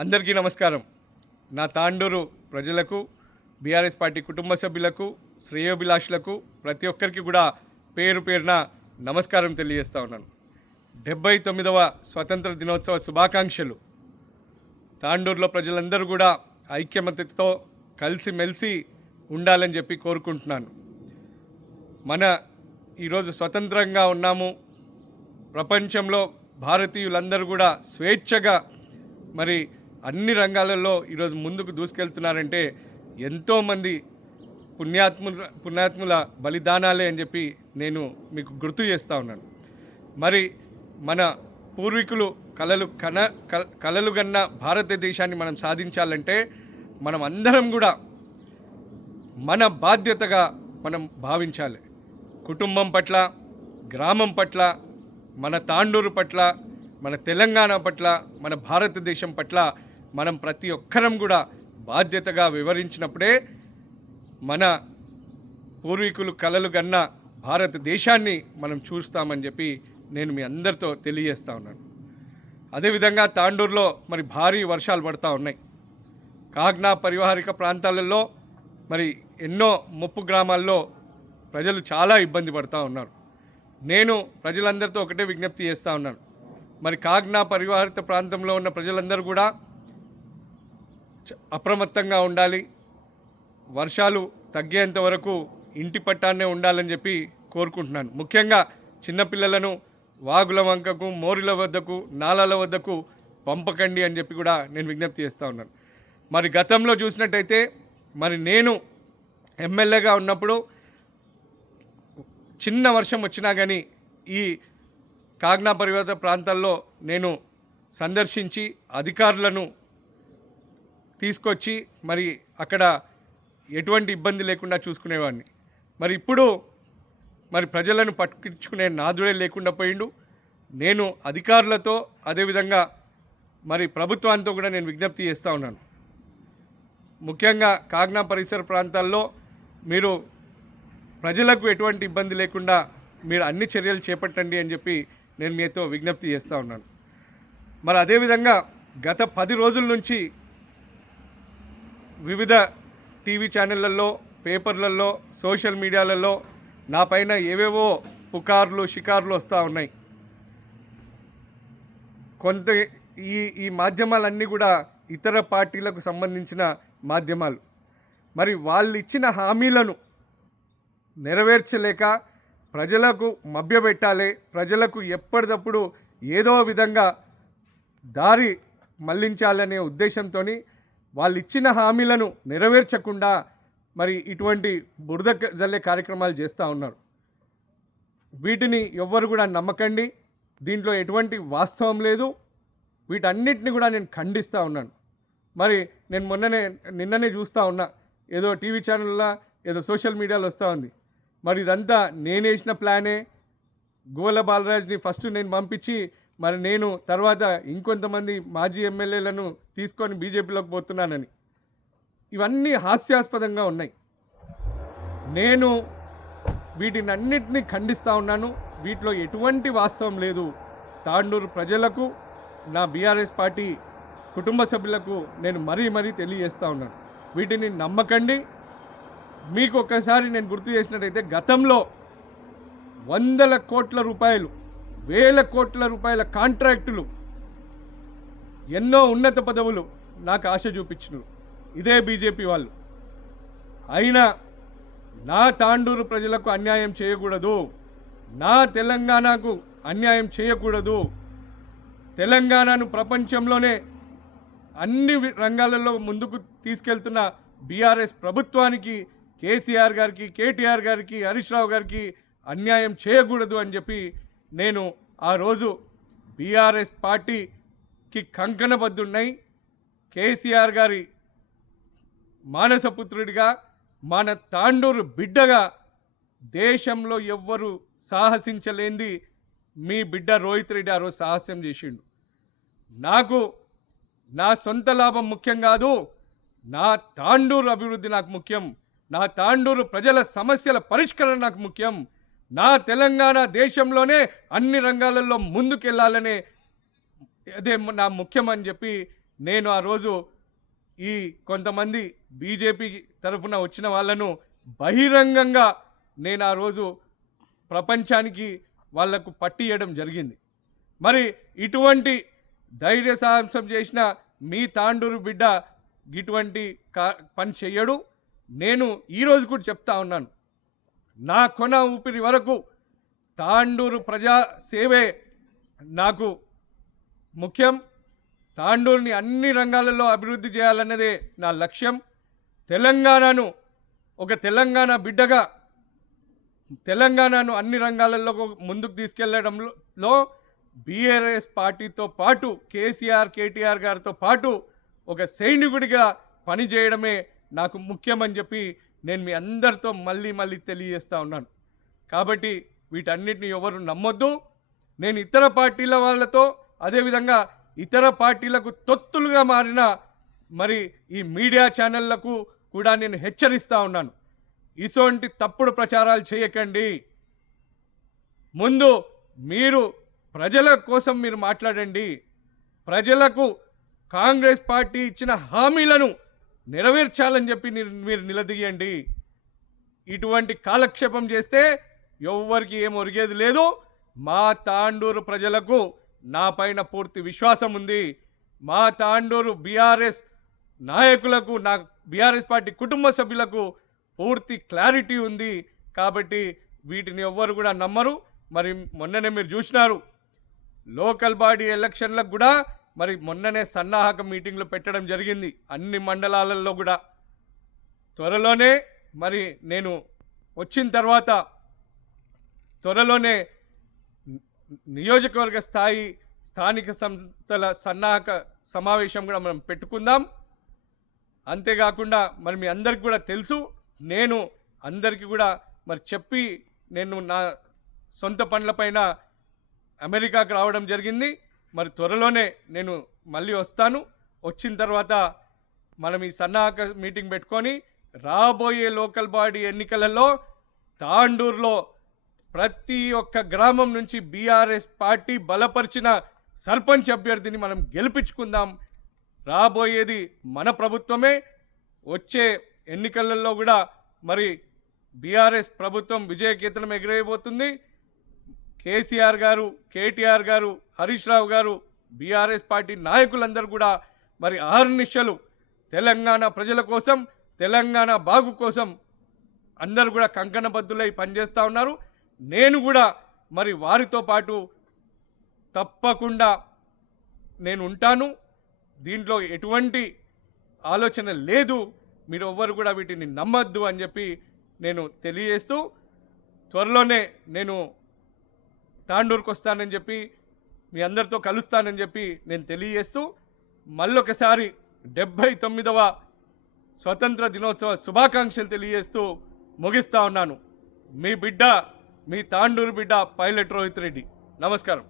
అందరికీ నమస్కారం. నా తాండూరు ప్రజలకు, బీఆర్ఎస్ పార్టీ కుటుంబ సభ్యులకు, శ్రేయోభిలాషులకు ప్రతి ఒక్కరికి కూడా పేరు పేరున నమస్కారం తెలియజేస్తా ఉన్నాను. 79వ స్వతంత్ర దినోత్సవ శుభాకాంక్షలు. తాండూరులో ప్రజలందరూ కూడా ఐక్యమత్యతో కలిసిమెలిసి ఉండాలని చెప్పి కోరుకుంటున్నాను. మన ఈరోజు స్వతంత్రంగా ఉన్నాము. ప్రపంచంలో భారతీయులందరూ కూడా స్వేచ్ఛగా మరి అన్ని ఈరోజు ముందుకు దూసుకెళ్తున్నారంటే ఎంతోమంది పుణ్యాత్ముల బలిదానాలే అని చెప్పి నేను మీకు గుర్తు చేస్తూ ఉన్నాను. మరి మన పూర్వీకులు కలలు కన్న భారతదేశాన్ని మనం సాధించాలంటే మనం అందరం కూడా మన బాధ్యతగా మనం భావించాలి. కుటుంబం పట్ల, గ్రామం పట్ల, మన తాండూరు పట్ల, మన తెలంగాణ పట్ల, మన భారతదేశం పట్ల మనం ప్రతి ఒక్కరం కూడా బాధ్యతగా వివరించినప్పుడే మన పూర్వీకులు కలలు కన్న భారతదేశాన్ని మనం చూస్తామని చెప్పి నేను మీ అందరితో తెలియజేస్తూ ఉన్నాను. అదేవిధంగా తాండూరులో మరి భారీ వర్షాలు పడుతూ ఉన్నాయి. కాగ్నా పరివాహక ప్రాంతాలలో మరి ఎన్నో ముప్పు గ్రామాల్లో ప్రజలు చాలా ఇబ్బంది పడుతూ ఉన్నారు. నేను ప్రజలందరితో ఒకటే విజ్ఞప్తి చేస్తూ ఉన్నాను. మరి కాగ్నా పరివాహిత ప్రాంతంలో ఉన్న ప్రజలందరూ కూడా అప్రమత్తంగా ఉండాలి. వర్షాలు తగ్గేంత వరకు ఇంటి పట్టాన్నే ఉండాలని చెప్పి కోరుకుంటున్నాను. ముఖ్యంగా చిన్నపిల్లలను వాగుల వంకకు, మోరుల వద్దకు, నాలాల వద్దకు పంపకండి అని చెప్పి కూడా నేను విజ్ఞప్తి చేస్తూ ఉన్నాను. మరి గతంలో చూసినట్టయితే మరి నేను ఎమ్మెల్యేగా ఉన్నప్పుడు చిన్న వర్షం వచ్చినా కానీ ఈ కాగ్నా పరివాహక ప్రాంతాల్లో నేను సందర్శించి అధికారులను తీసుకొచ్చి మరి అక్కడ ఎటువంటి ఇబ్బంది లేకుండా చూసుకునేవాడిని. మరి ఇప్పుడు మరి ప్రజలను పట్టించుకునే నాదుడే లేకుండా పోయిండు. నేను అధికారులతో అదేవిధంగా మరి ప్రభుత్వాంతో కూడా నేను విజ్ఞప్తి చేస్తూ ఉన్నాను. ముఖ్యంగా కాగ్నా పరిసర ప్రాంతాల్లో మీరు ప్రజలకు ఎటువంటి ఇబ్బంది లేకుండా మీరు అన్ని చర్యలు చేపట్టండి అని చెప్పి నేను మీతో విజ్ఞప్తి చేస్తూ ఉన్నాను. మరి అదేవిధంగా గత 10 రోజుల నుంచి వివిధ టీవీ ఛానళ్ళల్లో, పేపర్లలో, సోషల్ మీడియాలలో నా పైన ఏవేవో పుకార్లు, షికార్లు వస్తూ ఉన్నాయి. కొంత ఈ మాధ్యమాలన్నీ కూడా ఇతర పార్టీలకు సంబంధించిన మాధ్యమాలు. మరి వాళ్ళు ఇచ్చిన హామీలను నెరవేర్చలేక ప్రజలకు మభ్యపెట్టాలి, ప్రజలకు ఎప్పటికప్పుడు ఏదో విధంగా దారి మళ్లించాలనే ఉద్దేశంతో వాళ్ళు ఇచ్చిన హామీలను నెరవేర్చకుండా మరి ఇటువంటి బురద జల్లే కార్యక్రమాలు చేస్తూ ఉన్నారు. వీటిని ఎవ్వరు కూడా నమ్మకండి. దీంట్లో ఎటువంటి వాస్తవం లేదు. వీటన్నిటిని కూడా నేను ఖండిస్తూ ఉన్నాను. మరి నేను నిన్ననే చూస్తూ ఉన్నా, ఏదో టీవీ ఛానల్లో ఏదో సోషల్ మీడియాలో వస్తూ ఉంది. మరి ఇదంతా నేనేసిన ప్లానే. గోల బాలరాజ్ని ఫస్ట్ నేను పంపించి మరి నేను తర్వాత ఇంకొంతమంది మాజీ ఎమ్మెల్యేలను తీసుకొని బీజేపీలోకి పోతున్నానని. ఇవన్నీ హాస్యాస్పదంగా ఉన్నాయి. నేను వీటినన్నిటినీ ఖండిస్తూ ఉన్నాను. వీటిలో ఎటువంటి వాస్తవం లేదు. తాండూరు ప్రజలకు, నా బీఆర్ఎస్ పార్టీ కుటుంబ సభ్యులకు నేను మరీ తెలియజేస్తూ ఉన్నాను. వీటిని నమ్మకండి. మీకు ఒక్కసారి నేను గుర్తు చేసినట్టయితే గతంలో 100 కోట్ల రూపాయలు, 1000 కోట్ల రూపాయల కాంట్రాక్టులు, ఎన్నో ఉన్నత పదవులు నాకు ఆశ చూపించినారు ఇదే బీజేపీ వాళ్ళు. అయినా నా తాండూరు ప్రజలకు అన్యాయం చేయకూడదు, నా తెలంగాణకు అన్యాయం చేయకూడదు. తెలంగాణను ప్రపంచంలోనే అన్ని రంగాలలో ముందుకు తీసుకెళ్తున్న బీఆర్ఎస్ ప్రభుత్వానికి, కేసీఆర్ గారికి, కేటీఆర్ గారికి, హరీష్ రావు గారికి అన్యాయం చేయకూడదు అని చెప్పి నేను ఆ రోజు బీఆర్ఎస్ పార్టీకి కంకణబద్ధున్నై కేసీఆర్ గారి మానసపుత్రుడిగా, మన తాండూరు బిడ్డగా దేశంలో ఎవ్వరు సాహసించలేంది మీ బిడ్డ రోహిత్ రెడ్డి ఆ రోజు సాహసం చేసిండు. నాకు నా సొంత లాభం ముఖ్యం కాదు, నా తాండూరు అభివృద్ధి నాకు ముఖ్యం, నా తాండూరు ప్రజల సమస్యల పరిష్కరణ నాకు ముఖ్యం, నా తెలంగాణ దేశంలోనే అన్ని రంగాలలో ముందుకెళ్లాలనే అదే నా ముఖ్యం అని చెప్పి నేను ఆ రోజు ఈ కొంతమంది బీజేపీ తరఫున వచ్చిన వాళ్ళను బహిరంగంగా నేను ఆ రోజు ప్రపంచానికి వాళ్లకు పట్టియడం జరిగింది. మరి ఇటువంటి ధైర్య సాహసం చేసిన మీ తాండూరు బిడ్డ ఇటువంటి పని చెయ్యడు. నేను ఈరోజు కూడా చెప్తా ఉన్నాను, నా కొన ఊపిరి వరకు తాండూరు ప్రజా సేవే నాకు ముఖ్యం. తాండూరుని అన్ని రంగాలలో అభివృద్ధి చేయాలన్నదే నా లక్ష్యం. తెలంగాణను ఒక తెలంగాణ బిడ్డగా తెలంగాణను అన్ని రంగాలలో ముందుకు తీసుకెళ్లడంలో బీఆర్ఎస్ పార్టీతో పాటు కేసీఆర్ కేటీఆర్ గారితో పాటు ఒక సైనికుడిగా పనిచేయడమే నాకు ముఖ్యమని చెప్పి నేను మీ అందరితో మళ్ళీ తెలియజేస్తూ ఉన్నాను. కాబట్టి వీటన్నిటిని ఎవరు నమ్మొద్దు. నేను ఇతర పార్టీల వాళ్ళతో అదేవిధంగా ఇతర పార్టీలకు తొత్తులుగా మారిన మరి ఈ మీడియా ఛానళ్లకు కూడా నేను హెచ్చరిస్తూ ఉన్నాను, ఇటువంటి తప్పుడు ప్రచారాలు చేయకండి. ముందు మీరు ప్రజల కోసం మీరు మాట్లాడండి. ప్రజలకు కాంగ్రెస్ పార్టీ ఇచ్చిన హామీలను నెరవేర్చాలని చెప్పి మీరు నిలదీయండి. ఇటువంటి కాలక్షేపం చేస్తే ఎవ్వరికి ఏం ఒరిగేది లేదు. మా తాండూరు ప్రజలకు నా పైన పూర్తి విశ్వాసం ఉంది. మా తాండూరు బీఆర్ఎస్ నాయకులకు, నా బీఆర్ఎస్ పార్టీ కుటుంబ సభ్యులకు పూర్తి క్లారిటీ ఉంది. కాబట్టి వీటిని ఎవ్వరు కూడా నమ్మరు. మరి మొన్ననే మీరు చూసినారు, లోకల్ బాడీ ఎలక్షన్లకు కూడా మరి మొన్ననే సన్నాహక మీటింగ్లు పెట్టడం జరిగింది అన్ని మండలాలలో కూడా. త్వరలోనే మరి నేను వచ్చిన తర్వాత త్వరలోనే నియోజకవర్గ స్థాయి స్థానిక సంస్థల సన్నాహక సమావేశం కూడా మనం పెట్టుకుందాం. అంతేకాకుండా మరి మీ అందరికి కూడా తెలుసు, నేను అందరికీ కూడా మరి చెప్పి నేను నా సొంత పనులపైన అమెరికాకు రావడం జరిగింది. మరి త్వరలోనే నేను మళ్ళీ వస్తాను. వచ్చిన తర్వాత మనం ఈ సన్నాహక మీటింగ్ పెట్టుకొని రాబోయే లోకల్ బాడీ ఎన్నికలలో తాండూరులో ప్రతి ఒక్క గ్రామం నుంచి బీఆర్ఎస్ పార్టీ బలపరిచిన సర్పంచ్ అభ్యర్థిని మనం గెలిపించుకుందాం. రాబోయేది మన ప్రభుత్వమే. వచ్చే ఎన్నికలలో కూడా మరి బీఆర్ఎస్ ప్రభుత్వం విజయకేతనం ఎగిరేయబోతుంది. కేసీఆర్ గారు, కేటీఆర్ గారు, హరీష్ రావు గారు, బీఆర్ఎస్ పార్టీ నాయకులందరూ కూడా మరి అహర్నిశలు తెలంగాణ ప్రజల కోసం, తెలంగాణ బాగు కోసం అందరూ కూడా కంకణబద్దులై పనిచేస్తూ ఉన్నారు. నేను కూడా మరి వారితో పాటు తప్పకుండా నేను ఉంటాను. దీంట్లో ఎటువంటి ఆలోచన లేదు. మీరు ఎవ్వరు కూడా వీటిని నమ్మద్దు అని చెప్పి నేను తెలియజేస్తూ, త్వరలోనే నేను తాండూరుకు వస్తానని చెప్పి మీ అందరితో కలుస్తానని చెప్పి నేను తెలియజేస్తూ, మళ్ళొకసారి 79వ స్వతంత్ర దినోత్సవ శుభాకాంక్షలు తెలియజేస్తూ ముగిస్తా ఉన్నాను. మీ బిడ్డ, మీ తాండూరు బిడ్డ పైలట్ రోహిత్ రెడ్డి. నమస్కారం.